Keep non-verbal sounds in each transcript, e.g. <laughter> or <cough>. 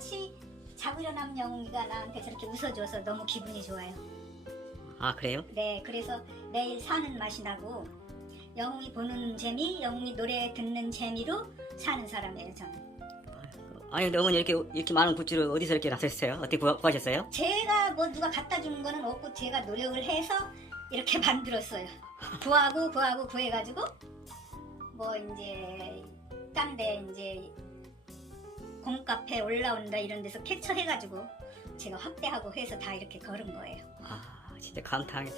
매일같이 자고 일어나면 영웅이가 나한테 저렇게 웃어줘서 너무 기분이 좋아요. 아 그래요? 네, 그래서 매일 사는 맛이 나고 영웅이 보는 재미, 영웅이 노래 듣는 재미로 사는 사람이에요, 저는. 아니 근데 어머니 이렇게 이렇게 많은 굿즈를 어디서 이렇게 놨었어요? 어떻게 구하, 구하셨어요? 제가 뭐 누가 갖다 주는 거는 없고 제가 노력을 해서 이렇게 <laughs> 만들었어요. 구하고 구하고 구해가지고 뭐 이제 딴 데 이제 공카페 올라온다 이런 데서 캡처해가지고 제가 확대하고 해서 다 이렇게 걸은 거예요. 아 진짜 감탄, 네.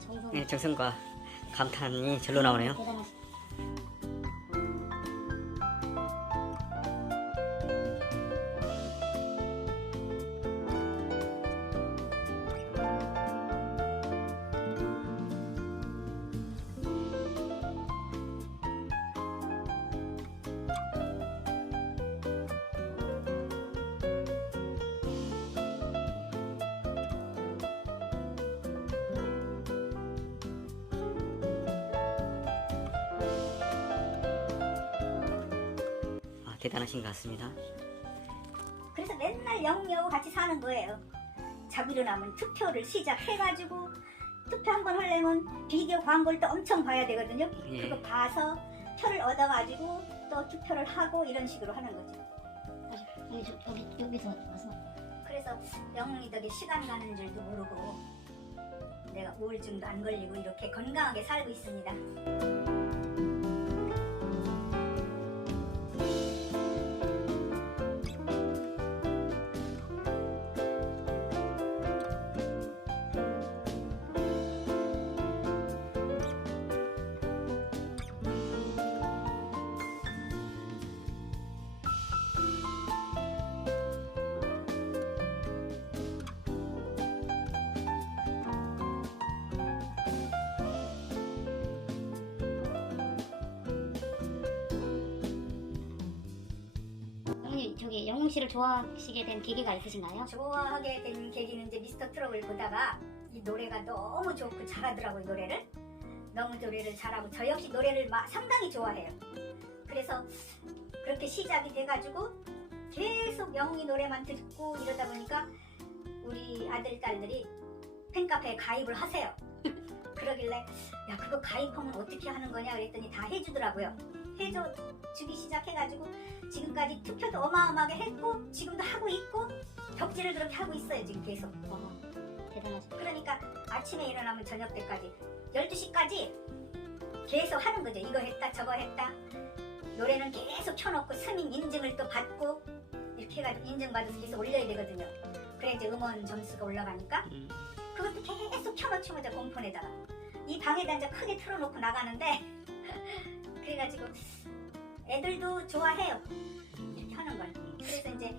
정성 네, 정성과 감탄이 절로 나오네요. 대단하시. 아 대단하신 것 같습니다. 그래서 맨날 영웅이하고 같이 사는 거예요. 자고 일어나면 투표를 시작해가지고 투표 한 번 하려면 비디오 광고를 또 엄청 봐야 되거든요. 예. 그거 봐서 표를 얻어가지고 또 투표를 하고 이런 식으로 하는 거죠. 여기 저, 여기 여기서 와서 그래서 영웅이 덕에 시간 가는 줄도 모르고 내가 우울증도 안 걸리고 이렇게 건강하게 살고 있습니다. 영웅 씨를 좋아하시게 된 계기가 있으신가요? 좋아하게 된 계기는 이제 미스터 트럭을 보다가 이 노래가 너무 좋고 잘하더라고요 노래를. 너무 노래를 잘하고 저 역시 노래를 마- 상당히 좋아해요. 그래서 그렇게 시작이 돼가지고 계속 영웅이 노래만 듣고 이러다 보니까 우리 아들 딸들이 팬카페에 가입을 하세요. 그러길래 야 그거 가입하면 어떻게 하는 거냐? 그랬더니 다 해주더라고요. 해줘 주기 시작해가지고 지금까지 투표도 어마어마하게 했고 지금도 하고 있고 덕질을 그렇게 하고 있어요 지금 계속. 와 대단하시. 그러니까 아침에 일어나면 저녁 때까지. 12시까지 계속 하는 거죠. 이거 했다 저거 했다. 노래는 계속 켜놓고 스밍 인증을 또 받고 이렇게 해가지고 인증받아서 계속 올려야 되거든요. 그래 이제 음원 점수가 올라가니까 음, 그것도 계속 켜놓죠 그저 공폰에다가. 이 방에다 이제 크게 틀어놓고 나가는데 <laughs> 그래가지고 애들도 좋아해요. 이렇게 하는 걸. 그래서 이제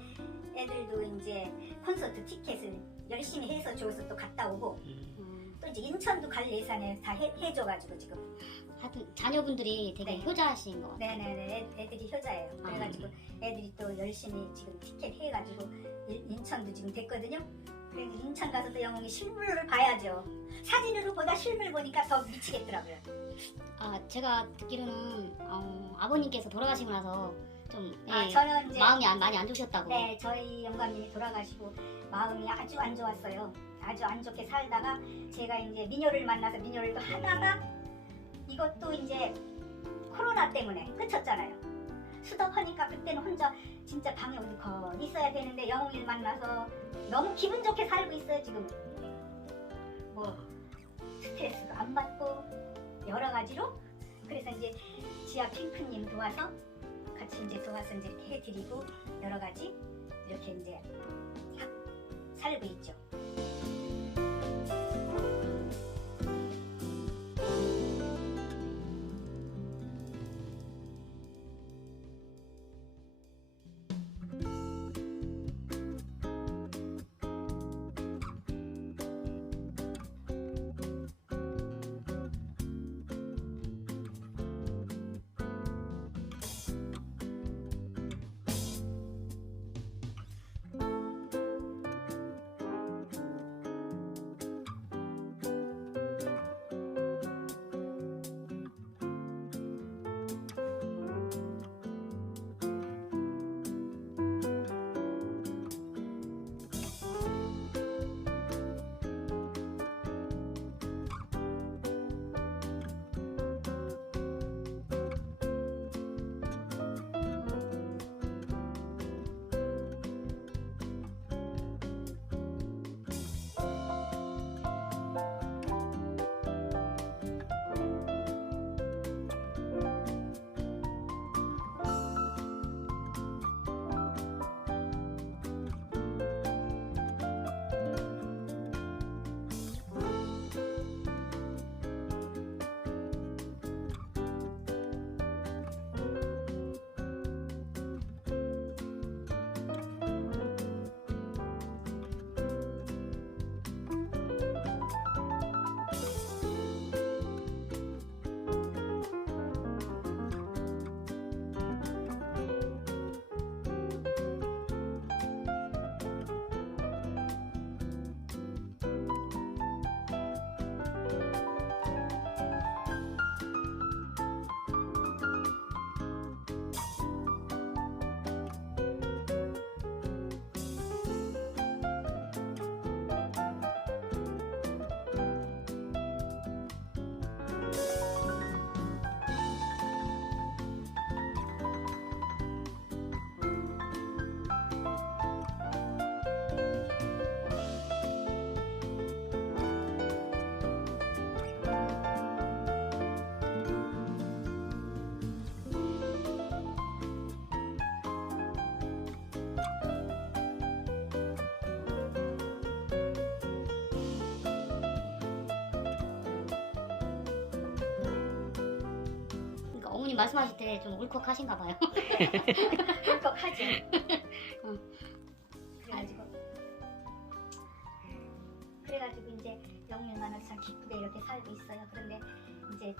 애들도 이제 콘서트 티켓을 열심히 해서 줘서 또 갔다 오고 음. 음, 또 이제 인천도 갈 예산에 다 해, 해줘가지고 지금. 하여튼 자녀분들이 되게 네. 효자신 것 같아요. 네네네. 애, 애들이 효자예요. 그래가지고 애들이 또 열심히 지금 티켓 해가지고 인- 인천도 지금 됐거든요 그래서 인천 가서 또 영웅이 실물을 봐야죠 사진으로 보다 실물 보니까 더 미치겠더라고요 아 제가 듣기로는 어, 아버님께서 돌아가시고 나서 좀 아 예, 저는 이제 마음이 안, 많이 안 좋으셨다고. 네, 저희 영감님이 돌아가시고 마음이 아주 안 좋았어요. 아주 안 좋게 살다가 제가 이제 미녀를 만나서 미녀를 또 하다가 이것도 이제 코로나 때문에 끝쳤잖아요. 수덕하니까 그때는 혼자 진짜 방에 어디 거 있어야 되는데 영웅이를 만나서 너무 기분 좋게 살고 있어요 지금. 뭐 스트레스도 안 받고 여러 가지로 그래서 이제 지아 핑크님 도와서 같이 이제 도와서 이제 해드리고 여러 가지 이렇게 이제 사- 살고 있죠. 말씀하실 때 좀 울컥하신가 봐요. <laughs> 울컥하죠. 응. 그래가지고 그래가지고 이제 영일만을 참 기쁘게 이렇게 살고 있어요. 그런데 이제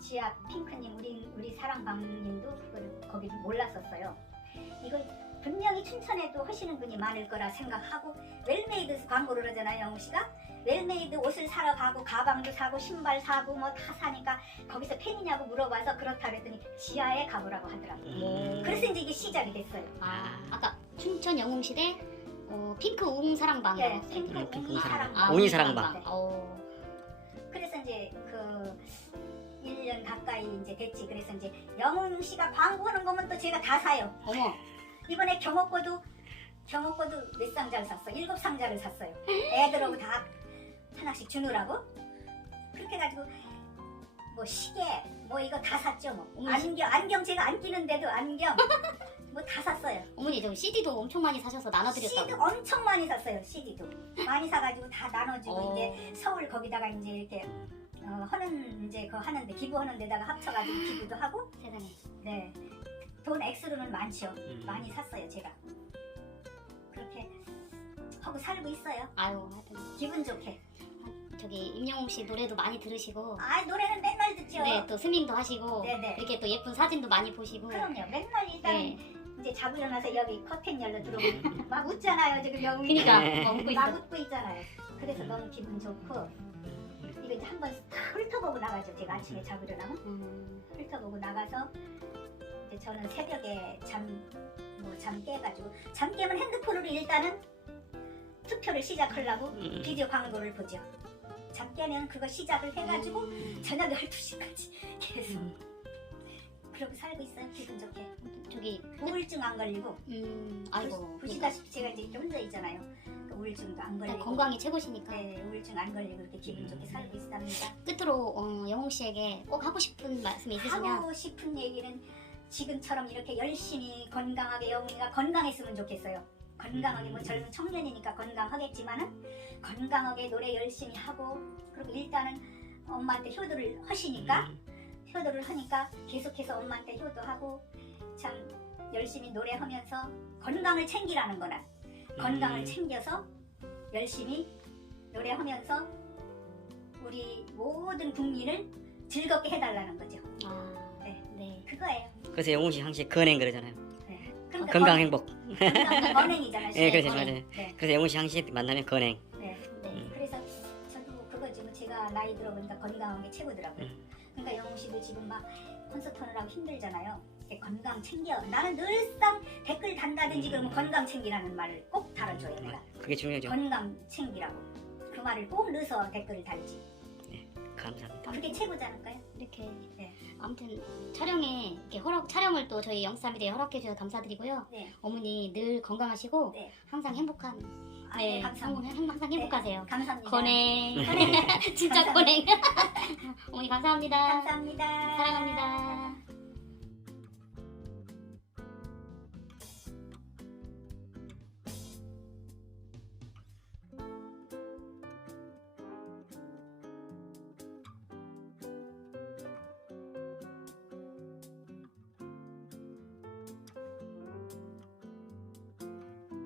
지아 핑크님 우리 우리 사랑방님도 그걸 거기 몰랐었어요. 이걸 분명히 춘천에도 하시는 분이 많을 거라 생각하고 웰메이드 광고를 하잖아요, 영우 씨가. 웰메이드 옷을 사러 가고 가방도 사고 신발 사고 뭐 다 사니까 거기서 팬이냐고 물어봐서 그렇다 그랬더니 지하에 가보라고 하더라고요. 음. 그래서 이제 이게 시작이 됐어요. 아, 아까 춘천 영웅시대 어, 핑크 웅 사랑방이요. 네, 핑크 음, 핑크 웅이 사랑. 사랑. 웅이 사랑방. 네. 어, 그래서 이제 그 1년 가까이 이제 됐지. 그래서 이제 영웅 씨가 광고하는 거면 또 제가 다 사요. 어머, 이번에 경옥고도 경옥고도 몇 상자를 샀어? 일곱 상자를 샀어요. 애들하고 다 하나씩 주느라고. 그렇게 해가지고 뭐 시계 뭐 이거 다 샀죠 뭐. 어머, 안경 안경 제가 안 끼는데도 안경 <laughs> 뭐 다 샀어요. 어머니 저 CD도 엄청 많이 사셔서 나눠드렸다고. CD도 엄청 많이 샀어요. CD도 많이 사가지고 다 나눠주고 어. 이제 서울 거기다가 이제 이렇게 어, 하는 이제 그 하는데 기부하는 데다가 합쳐가지고 기부도 하고 세상에. 네. 돈 액수로는 많죠. 음. 많이 샀어요, 제가. 그렇게 하고 살고 있어요. 아유, 하여튼 기분 좋게. 저기 임영웅 씨 노래도 많이 들으시고, 아, 노래는 맨날 듣죠. 네, 또 스밍도 하시고, 네네. 이렇게 또 예쁜 사진도 많이 보시고. 그럼요. 맨날 일단 네. 이제 자고 일어나서 여기 커튼 열려 들어오면 <laughs> 막 웃잖아요, 지금 영웅이. 그니까 네. 어, 웃고 막 있어. 웃고 있잖아요. 그래서 너무 기분 좋고 이거 이제 한번 훑어보고 나가죠. 제가 아침에 자고 일어나면 음, 훑어보고 나가서 이제 저는 새벽에 잠 뭐 잠 깨가지고 잠 깨면 핸드폰으로 일단은 투표를 시작하려고 음. 비디오 광고를 보죠. 잠 깨면 그거 시작을 해가지고 음, 저녁 12시까지 계속 음. 그러고 살고 있어요. 기분 좋게. 저기, 우울증 안 걸리고 음, 아이고. 그러니까 보시다시피 제가 이제 이렇게 혼자 있잖아요. 그 우울증도 안 일단 걸리고 건강이 최고시니까. 네, 우울증 안 걸리고 이렇게 기분 좋게 살고 있답니다. 끝으로 어, 영웅 씨에게 꼭 하고 싶은 말씀이 있으시면 하고 싶은 얘기는 지금처럼 이렇게 열심히 건강하게 영웅이가 건강했으면 좋겠어요. 건강하게 뭐 젊은 청년이니까 건강하겠지만은 건강하게 노래 열심히 하고 그리고 일단은 엄마한테 효도를 하시니까 음. 효도를 하니까 계속해서 엄마한테 효도하고 참 열심히 노래하면서 건강을 챙기라는 거는 건강을 음. 챙겨서 열심히 노래하면서 우리 모든 국민을 즐겁게 해달라는 거죠. 아, 네. 네. 그거예요. 그래서 영웅 씨 항상 건행 그러잖아요. 네. 그러니까 건강 건- 행복. 건강 건행이잖아요. 예, 그렇죠, 건행. 맞아요. 네, 그래서 영웅 씨 항상 만나면 건행. 네. 네. 그래서 저도 그거지 뭐 제가 나이 들어보니까 건강한 게 최고더라고요. 음. 그러니까 영웅 씨도 지금 막 콘서트 하느라고 힘들잖아요. 건강 챙겨. 나는 늘상 댓글 단다든지 음. 그러면 건강 챙기라는 말을 꼭 달아줘요. 내가 그게 중요하죠. 건강 챙기라고. 그 말을 꼭 넣어서 댓글을 달지. 감사합니다. 그게 최고지 않을까요? 이렇게 네. 아무튼 촬영에 이렇게 허락 촬영을 또 저희 영삼이대에 허락해 주셔서 감사드리고요. 네. 어머니 늘 건강하시고 네. 항상 행복한 아, 네, 네, 감사합니다. 항상, 항상 행복하세요. 감사합니다. 건행. <laughs> <laughs> 진짜. 건행 <laughs> 어머니 감사합니다. 감사합니다. 사랑합니다.